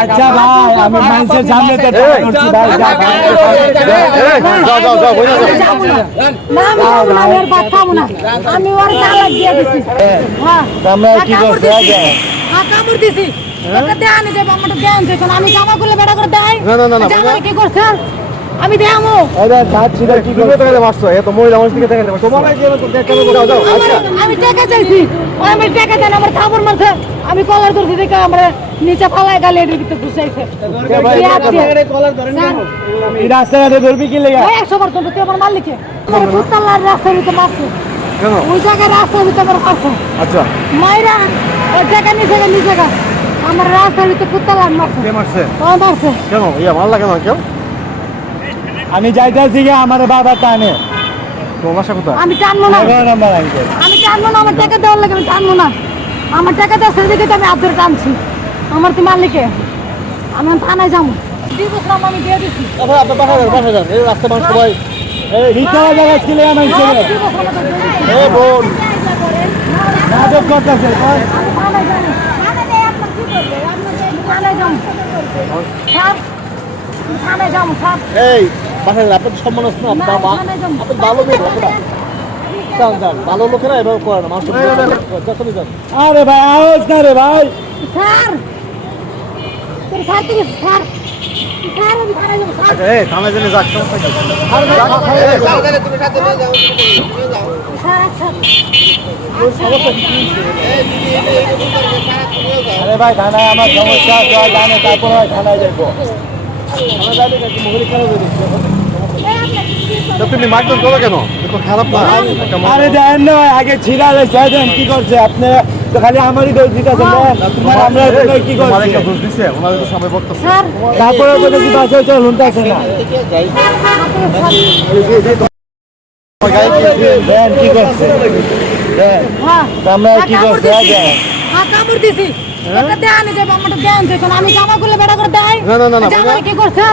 আচ্ছা ভাই আমি মানুষের সামনে হ্যাঁ কি করছি? হ্যাঁ কামড় দিছি আমি জামা করলে বেড়া করে দেয় কি করছে আমি দেয়ামো আরে ছাড়ছি না কি কি করে টাকা মারছো এত মহিলা মানুষ দিকে দেবো তোমার কি এরকম টাকা দেবো যাও যাও আচ্ছা। আমি টাকা চাইছি। ও আমি টাকা দেন আমার খাবার মারছে। আমি কলার করছি দেখে আমার নিচে ফালায় গালে এর ভিতরে ঘুষাইছে এই রাস্তাঘাটে ধরবি কি লেগে? একশো পার্সেন্ট তুই আমার মালিকে। আমার ফুটতালার রাস্তার ভিতরে মারছে। কেন? ওই জায়গায় রাস্তার ভিতরে আমার মারছে। আচ্ছা। মাইরা ওই জায়গা নিচে নিচে আমার রাস্তার ভিতরে ফুটতালার মারছে। কে মারছে? ও মারছে। কেন? ইয়া মারলা কেন কেউ? আমি যাইতেছি গিয়ে আমার বাবা টানে। আমি টানবো না। এগারো নম্বর আঙ্কেল আমি টানবো না আমার টাকা দেওয়ার লাগে আমি টানবো না। আমার টাকা দেওয়ার সেদিকে তো আমি আব্দুর টানছি। আমার তো মালিকে। আমি থানায় যাব। আমি দিয়ে দিচ্ছি রাস্তা মানুষ সবাই। এই ভিতরে জায়গা ছিল। আমার ছেলে এ বোন। নাটক করতেছে আমি থানায় যাব। থানায় যাব। স্যার, আমি থানায় যাব, স্যার। এই বাসা যান আপনার সম্মান আছে না না, বাবা আপনি ভালো মেয়ে আপনারা যান যান ভালো লোকেরা এভাবে করে না মানুষ যখনই যান আরে ভাই আওয়াজ না রে ভাই স্যার স্যার থেকে থানায় আচ্ছা থানায় জেনে যাক আচ্ছা আরে ভাই থানায় আমার সমস্যা আছে হয় জানে তারপর হয় থানায় যাব তা তুমি মারধর করো কেন? তো খারাপ না। আরে দেন না আগে ছিড়া দেন কি করছে আপনি তো খালি আমারই দোষ দিতেছেন আমরা কি করছি? তারপরে কি বাসায় চল হুনতেছে না। দেন কি করছে? হ্যাঁ। আমরা কি করছি? হ্যাঁ কামড় দিছি। আমি জামা করলে বেড়া করে দেয়। না, না, না। কি করছে?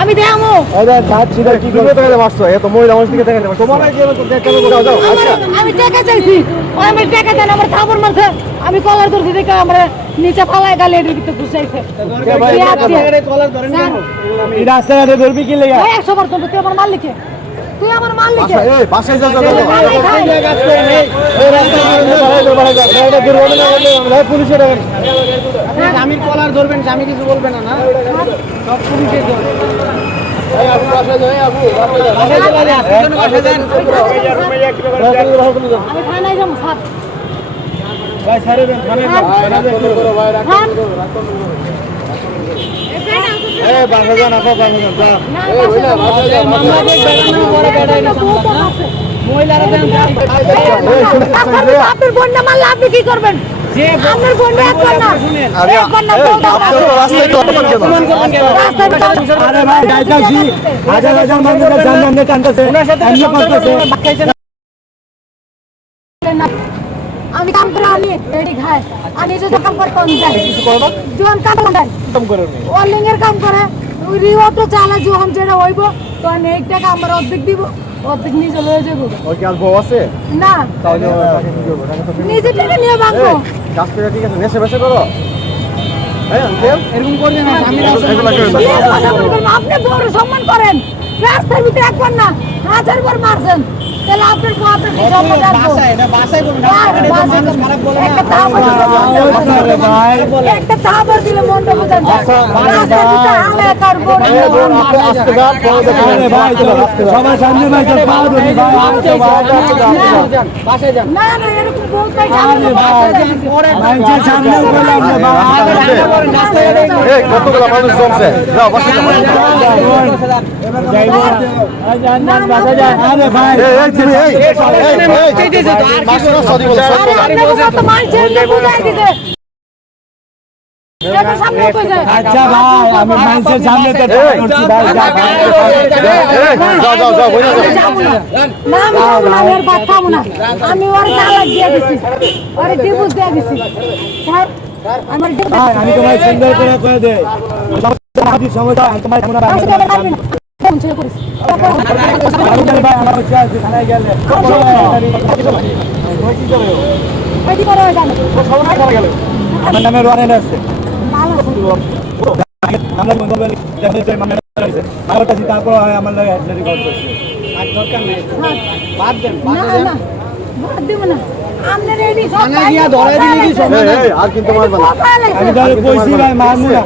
আমি দেখামো। আরে ছাড়ছি না কি কি করে টাকা মারছো এত মহিলা মানুষ দিকে টাকা পারছ। তোমার কি এরকম টাকা দেবো যাও যাও আচ্ছা। আমি টাকা চাইছি। ও আমি টাকা দেন আমার খাবার মারছে। আমি কলার করছি দেখে আমরা নিচে ফালায় গালে এর ভিতরে ঘুষাইছে স্যার, এই রাস্তাঘাটে ধরবি কি লেগে? ওই একশো পার্সেন্ট তুই আমার মালিকে। তুই আমার বাসায় এই হয়। পুলিশের স্বামীর কলার ধরবেন স্বামী কিছু বলবে না না সব পুলিশে আমি থানায় যাব স্যার ভাই দেন থানায় আপনার বোনটা মারলে আপনি কি করবেন আপনার বোনটা একবার না একবার না রাস্তায় হাজার হাজার মানুষের জান জানতে টানতেছে এমনি করতেছে আমি কাম করে আনি রেডি খায় আমি যে কাম করতে যাই যখন কাম করে কাম করে নি। এর কাম করে। ওই রিওটো চালা যখন যেটা হইব তখন এই টাকা আমার অর্ধেক দিব অর্ধেক নিজে লয়ে যাব। ওর কি আর বউ আছে? না। তাহলে কি করব? টাকা তো নিজে টাকা নিয়ে ভাঙবো। কাজ করে ঠিক আছে নেশে বেশে করো। হ্যাঁ এরকম করবে না স্বামীর এগুলো কেন? প্লিজ কথা বলবেন না। আপনি বড় সম্মান করেন। রাস্তার ভিতরে একবার না হাজার বার মারছেন। তাহলে আপনার আপনার হ্যাঁ, একটা থাপড় দিলে তো সবার সামনে ভাই না না এরকম বলতে কতগুলো মানুষ জমছে যাও বাসায় যাও। আরে ভাই তুমি, এই, আচ্ছা ভাই আমি মানুষের সামনে তো আমি ওর তালাক দিয়ে দিছি ওরে ডিভোর্স দিয়ে দিছি আমার আমি তোমায় সুন্দর করে করে দে যদি সমস্যা হয় আমার আমার আমার নামে ওয়ারেন্ট আছে। আমরা মোবাইল দেখেছে মানে আমার কাছে তারপর আমার লাগে রেকর্ড করছে আর দরকার নেই বাদ দেন বাদ দেন বাদ দিব না আমনে রেডি সব গিয়া ধরাই দিলে সব আর কিন্তু মারবে না আমি তাহলে কইছি ভাই মারমু না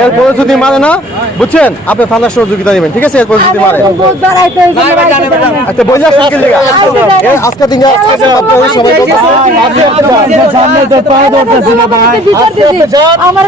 এরপরে যদি মারে না বুঝছেন? আপনি থানার সহযোগিতা নেবেন ঠিক আছে? এরপরে যদি মারে। আচ্ছা বইলা আজকে দিকে আজকে দিন সবাই তো পায়ে ধরতেছি আমার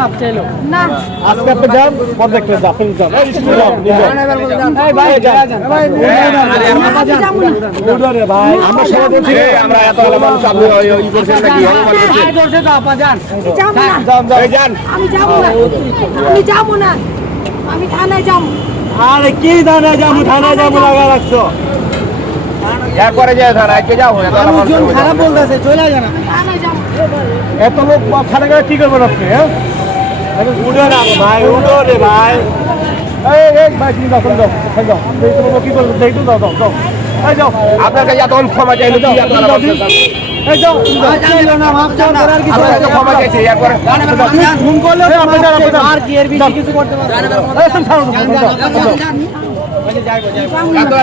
করছেন করছেন আজকে আপনি যান পর দেখতে যান ভাই আমরা সবাই বলছি আমরা এত ভালো মানুষ আপনি ই করছেন নাকি আয় ধরছে যান যান আমি যাব না আমি যাব না আমি থানায় যাব। আরে কি থানায় যাব? থানায় যাব লাগা রাখছো এরপরে যায় থানায় কে যাও মানুষজন খারাপ বলতেছে চলে যান থানায় যাব। এত লোক থানা গেলে কি করবেন আপনি হ্যাঁ? উঠো না ভাই উঠো রে ভাই। আপনার কাছে এতক্ষণ ক্ষমা চাইলো কি আপনারা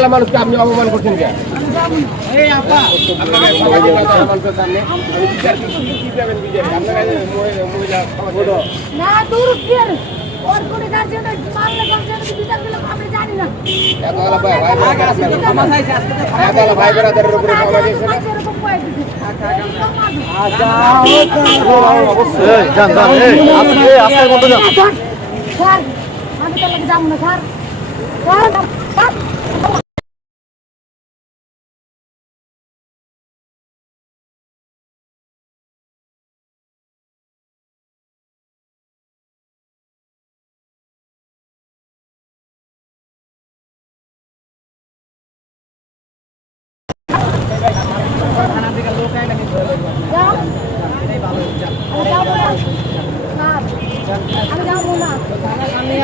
মানুষকে আপনি অপমান করছেন। না আমি তো যাব না ভাই বোনেদের উপরে ক্ষমা চাইছে না এরকম কয়ে দিছে এই, যান যান এই আজকে এই, আজকের মতো যান স্যার আমি তো লাগে যাব না স্যার স্যার স্যার যাও। আমি যাব না। স্যার, আমি যাব না।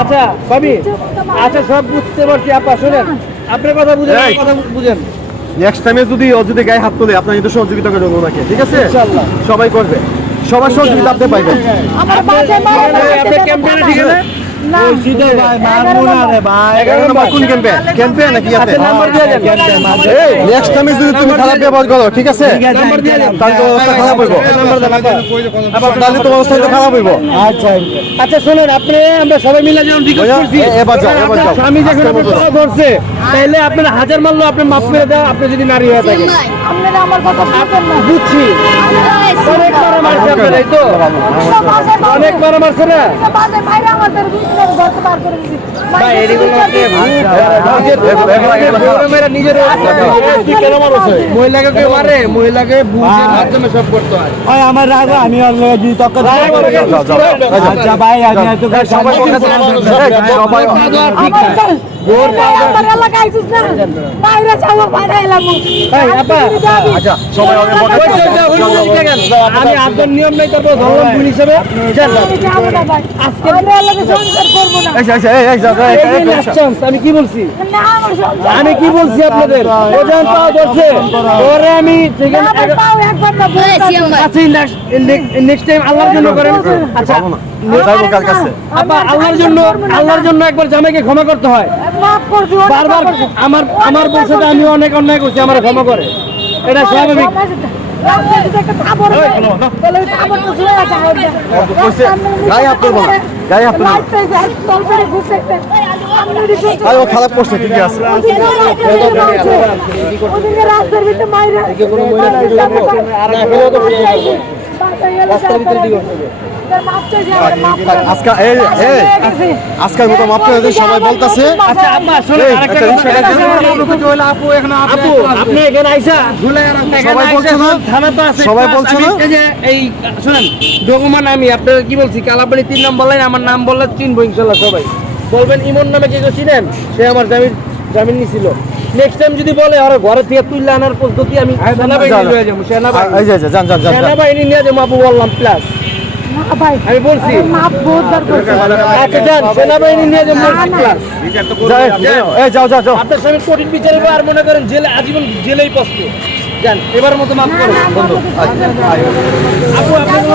আচ্ছা আচ্ছা সব বুঝতে পারছি। আপা শুনেন আপনার কথা বুঝেন কথা বুঝেন। নেক্সট টাইমে যদি ও যদি গায়ে হাত তোলে আপনার কিন্তু সহযোগিতা করবেন ওনাকে ঠিক আছে? সবাই করবে। সবার সহযোগিতা আপনি পাইবেন। আমার বাসায় মারা আপনি ক্যাম্পেইনে ঠিক আছে? না। বলছি তো ভাই মারবো না রে ভাই। এগারো নম্বর কোন ক্যাম্পে ক্যাম্পে নাকি আপনি নাম্বার দিয়ে দেন। এই নেক্সট টাইমে যদি তুমি খারাপ ব্যবহার করো ঠিক আছে? ঠিক আছে, নাম্বার দিয়ে দেন। তাহলে তো অবস্থা খারাপ হইব। আবার তাহলে তো খারাপ হইব। আচ্ছা আচ্ছা। শুনেন আপনি আমরা সবাই মিলে স্বামী যখন আপনার ধরছে তাইলে আপনার হাজার মারলো আপনি মাফ করে দেন আপনি যদি নারী হয়ে থাকেন। আপনারা আমার কথা বুঝছি। অনেক মারা মারছে আপনার এই তো। অনেক মারা মারছে না? বার করে এগুলো আপনি নিজের তুই কেন মানুষ মহিলাকে মারে মহিলাকে মাধ্যমে সব করতে হয় আমার রাগ আমি আর যাও, যাও। আচ্ছা ভাই আমি সবাই আচ্ছা আমি আপনার নিয়ম নাই তারপর ধরলাম হিসেবে। কি বলছি? আমি কি বলছি আপনাদের? ও পাওয়া ধরছে। ওরে আমি। আচ্ছা নেক্সট টাইম আল্লাহর জন্য করেন। আচ্ছা আল্লাহর জন্য আল্লাহর জন্য একবার জামাইকে ক্ষমা করতে হয়। বারবার। আমার আমার সাথে আমি অনেক অন্যায় করছি আমার ক্ষমা করে। এটা স্বাভাবিক। ও খারাপ করছে ঠিকই আছে। রাস্তার ভিতরে হয়ে আচ্ছা আমি আপনার কি বলছি কালাপানি তিন নাম বললেন আমার নাম বললে চিনবো ইনশাল্লাহ সবাই বলবেন ইমন নামে কে চিনেন সে আমার জামিন জামিন নিছিল নেক্সট টাইম যদি বলে আর ঘরে থেকে তুললে আনার পদ্ধতি আমি সেনাবাহিনী নিয়ে যাব সেনাবাহিনী নিয়ে যাব আপু বললাম প্লাস আমি বলছি। আচ্ছা সেনাবাহিনী নিয়ে যাব যাও যাও যাও আপনার স্বামী কঠিন বিচার আর মনে করেন জেলে আজীবন জেলেই পস্ত যান এবার মতো মাফ করো বন্ধু। আপু আপনি-